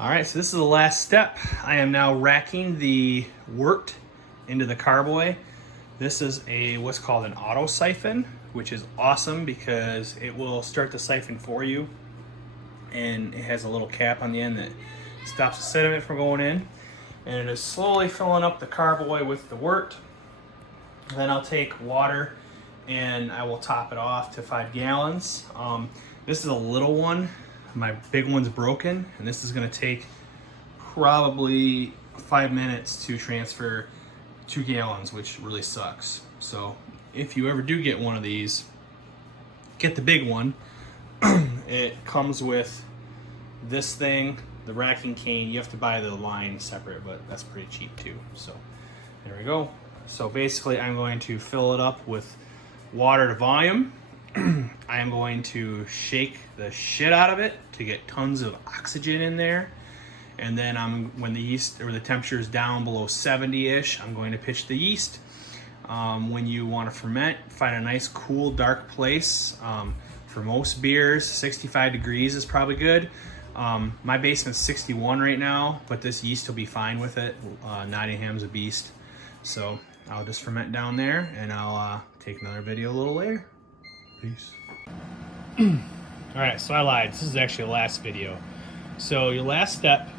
All right, so this is the last step. I am now racking the wort into the carboy. This is what's called an auto siphon, which is awesome because it will start the siphon for you, and it has a little cap on the end that stops the sediment from going in, and it is slowly filling up the carboy with the wort. Then I'll take water and I will top it off to 5 gallons. This is a little one. My big one's broken, and this is going to take probably 5 minutes to transfer 2 gallons, which really sucks. So if you ever do get one of these, get the big one. It comes with this thing, the racking cane. You have to buy the line separate, but that's pretty cheap too. So there we go. So basically I'm going to fill it up with water to volume. I am going to shake the shit out of it to get tons of oxygen in there. And then when the yeast or the temperature is down below 70-ish, I'm going to pitch the yeast. When you want to ferment, find a nice, cool, dark place. For most beers, 65 degrees is probably good. My basement's 61 right now, but this yeast will be fine with it. Nottingham's a beast. So I'll just ferment down there, and I'll take another video a little later. Peace. All right, so I lied. This is actually the last video. So your last step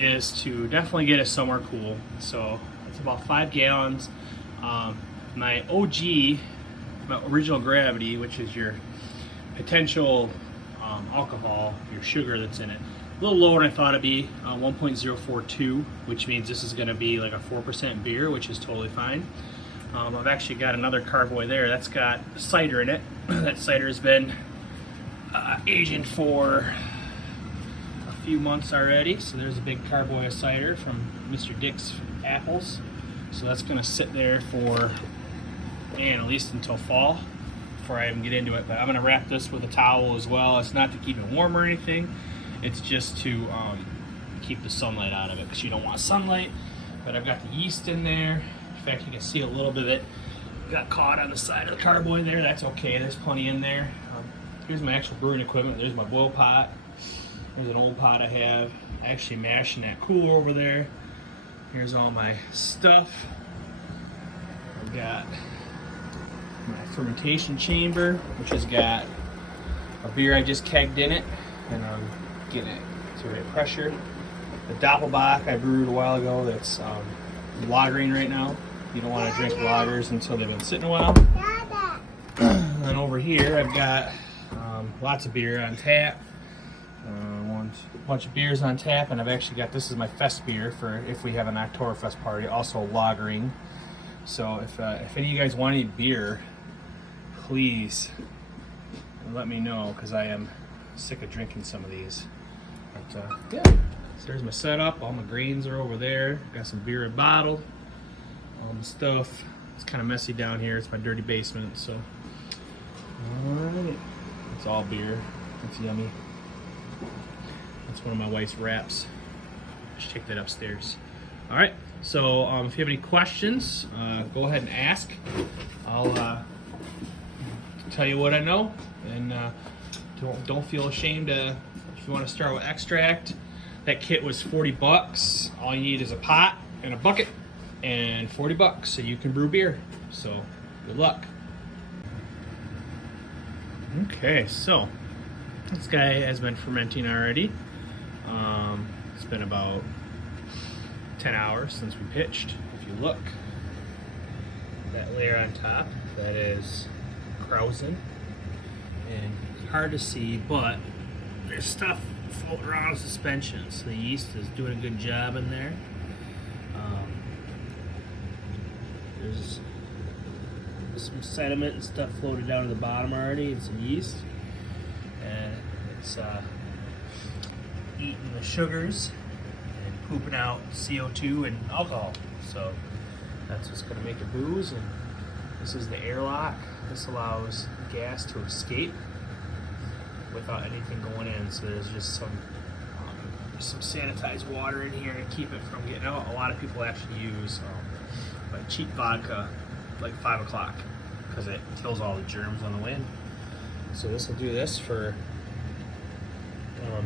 is to definitely get it somewhere cool. So it's about 5 gallons. My OG, my original gravity, which is your potential alcohol, your sugar that's in it, a little lower than I thought it'd be, 1.042, which means this is going to be like a 4% beer, which is totally fine. I've actually got another carboy there that's got cider in it. That cider has been aging for a few months already. So there's a big carboy of cider from Mr. Dick's Apples. So that's going to sit there for, at least until fall before I even get into it. But I'm going to wrap this with a towel as well. It's not to keep it warm or anything. It's just to keep the sunlight out of it, because you don't want sunlight. But I've got the yeast in there. In fact, you can see a little bit of it got caught on the side of the carboy there. That's okay, there's plenty in there. Here's my actual brewing equipment. There's my boil pot. There's an old pot I have. I actually mashing that cooler over there. Here's all my stuff. I've got my fermentation chamber, which has got a beer I just kegged in it, and I'm getting it to the right pressure. The Doppelbock I brewed a while ago that's lagering right now. You don't want to drink lagers until they've been sitting a while. And then over here I've got lots of beer on tap. A bunch of beers on tap, and I've actually got, this is my fest beer for if we have an Oktoberfest party, also lagering. So if any of you guys want any beer, please let me know, because I am sick of drinking some of these. But yeah, so there's my setup. All my grains are over there. Got some beer bottled. All the stuff. It's kind of messy down here. It's my dirty basement. So, alright, it's all beer. It's yummy. That's one of my wife's wraps. I should take that upstairs. All right. So if you have any questions, go ahead and ask. I'll tell you what I know, and don't feel ashamed to. If you want to start with extract, that kit was $40. All you need is a pot and a bucket, and $40, so you can brew beer. So good luck. Okay, so this guy has been fermenting already. It's been about 10 hours since we pitched. If you look, that layer on top, that is Krausen, and it's hard to see, but there's stuff floating around in suspension, so the yeast is doing a good job in there. There's some sediment and stuff floated down to the bottom already, and some yeast, and it's eating the sugars and pooping out CO2 and alcohol. So that's what's going to make it booze. And this is the airlock. This allows gas to escape without anything going in. So there's just some sanitized water in here to keep it from getting out. A lot of people actually use like cheap vodka like 5 o'clock because it kills all the germs on the way in. So this will do this for a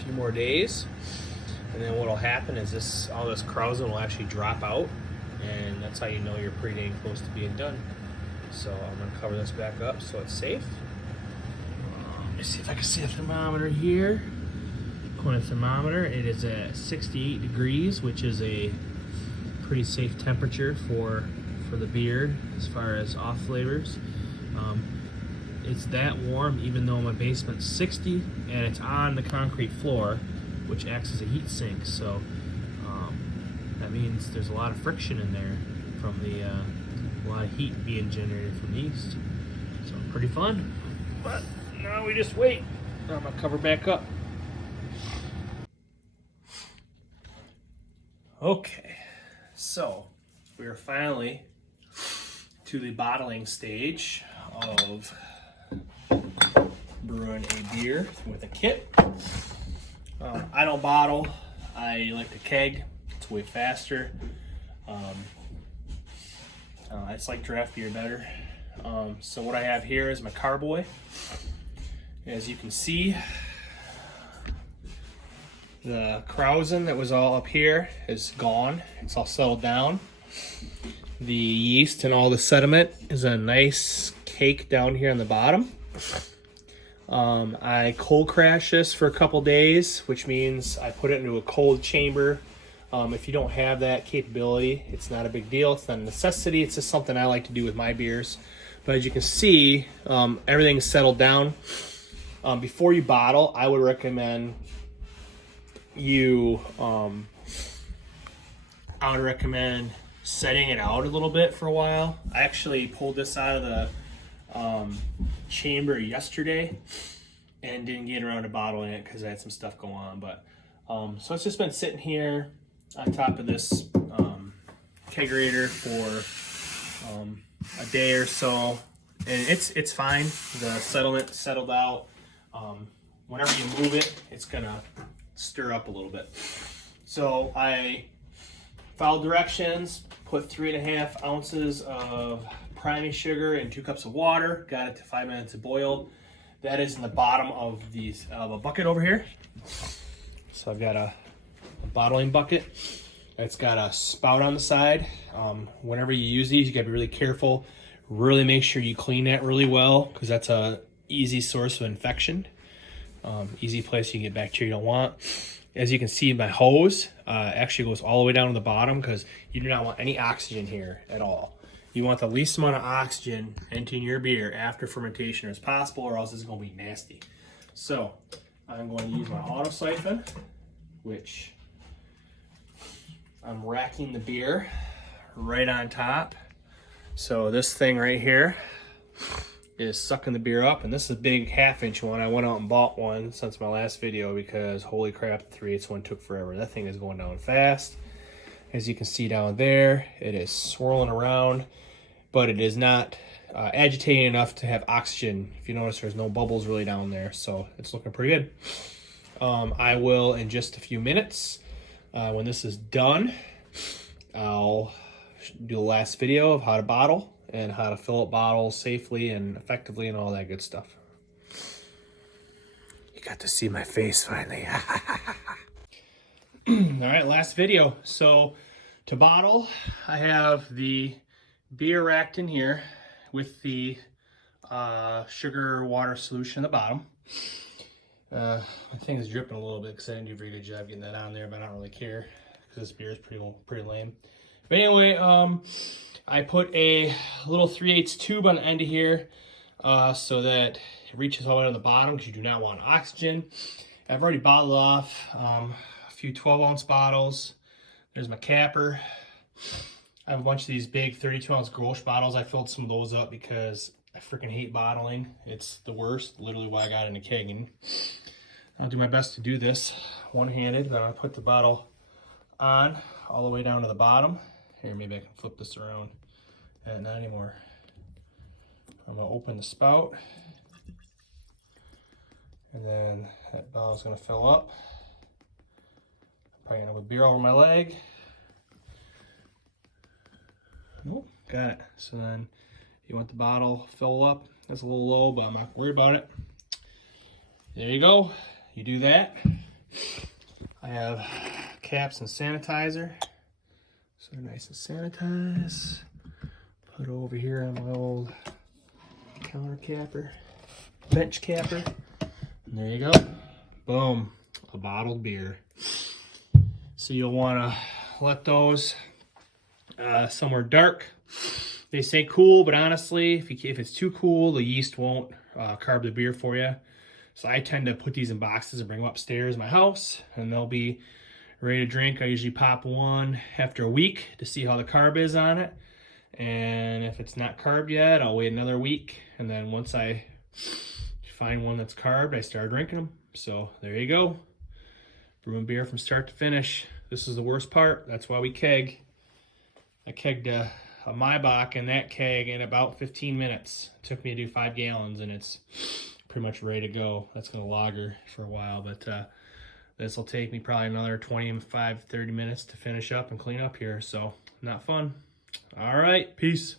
a few more days. And then what'll happen is all this krausen will actually drop out, and that's how you know you're pretty dang close to being done. So I'm gonna cover this back up so it's safe. Let me see if I can see a thermometer here. According to the thermometer, it is at 68 degrees, which is a pretty safe temperature for the beer as far as off flavors. It's that warm even though my basement's 60 and it's on the concrete floor, which acts as a heat sink. So that means there's a lot of friction in there from a lot of heat being generated from the yeast. So pretty fun. But now we just wait. I'm gonna cover back up. Okay, so we are finally to the bottling stage of brewing a beer with a kit. I don't bottle. I like to keg. It's way faster. It's like draft beer better. So what I have here is my carboy. As you can see, the krausen that was all up here is gone. It's all settled down. The yeast and all the sediment is a nice cake down here on the bottom. I cold crash this for a couple days, which means I put it into a cold chamber. If you don't have that capability, it's not a big deal. It's not a necessity. It's just something I like to do with my beers. But as you can see, everything's settled down. Before you bottle, I would recommend setting it out a little bit for a while. I actually pulled this out of the chamber yesterday and didn't get around to bottling it because I had some stuff going on. But so it's just been sitting here on top of this kegerator for a day or so, and it's fine. The settlement settled out. Whenever you move it, it's gonna stir up a little bit. So I followed directions, put 3.5 ounces of priming sugar in 2 cups of water, got it to 5 minutes to boil. That is in the bottom of a bucket over here. So I've got a bottling bucket. It's got a spout on the side. Whenever you use these, you gotta be really careful. Really make sure you clean that really well, because that's a easy source of infection. Easy place you can get bacteria you don't want. As you can see, my hose actually goes all the way down to the bottom because you do not want any oxygen here at all. You want the least amount of oxygen entering your beer after fermentation as possible, or else it's going to be nasty. So I'm going to use my auto siphon, which I'm racking the beer right on top. So this thing right here is sucking the beer up, and this is a big 1/2-inch one. I went out and bought one since my last video because holy crap, the 3/8 one took forever. That thing is going down fast. As you can see down there, it is swirling around, but it is not agitating enough to have oxygen. If you notice, there's no bubbles really down there, so it's looking pretty good. I will, in just a few minutes, when this is done, I'll do the last video of how to bottle and how to fill up bottles safely and effectively and all that good stuff. You got to see my face finally. All right, last video. So to bottle, I have the beer racked in here with the sugar water solution at the bottom. My thing is dripping a little bit because I didn't do a very good job getting that on there, but I don't really care because this beer is pretty lame. But anyway, I put a little 3/8 tube on the end of here so that it reaches all the way to the bottom because you do not want oxygen. I've already bottled off a few 12-ounce bottles. There's my capper. I have a bunch of these big 32-ounce Grolsch bottles. I filled some of those up because I freaking hate bottling. It's the worst, literally why I got into kegging. I'll do my best to do this one-handed, but I'll put the bottle on all the way down to the bottom. Here, maybe I can flip this around. Not anymore. I'm gonna open the spout, and then that bottle's gonna fill up. I'm probably gonna have a beer over my leg. Nope, got it. So then you want the bottle fill up. That's a little low, but I'm not worried about it. There you go. You do that. I have caps and sanitizer. So they're nice and sanitized. Put it over here on my old counter capper, bench capper. And there you go. Boom, a bottled beer. So you'll want to let those somewhere dark. They say cool, but honestly, if it's too cool, the yeast won't carb the beer for you. So I tend to put these in boxes and bring them upstairs in my house, and they'll be ready to drink. I usually pop one after a week to see how the carb is on it. And if it's not carb yet, I'll wait another week. And then once I find one that's carved, I start drinking them. So there you go. Brewing beer from start to finish. This is the worst part. That's why we keg. I kegged a Maibach in that keg in about 15 minutes. It took me to do 5 gallons, and it's pretty much ready to go. That's going to lager for a while, but this will take me probably another 25, 30 minutes to finish up and clean up here. So not fun. All right, peace.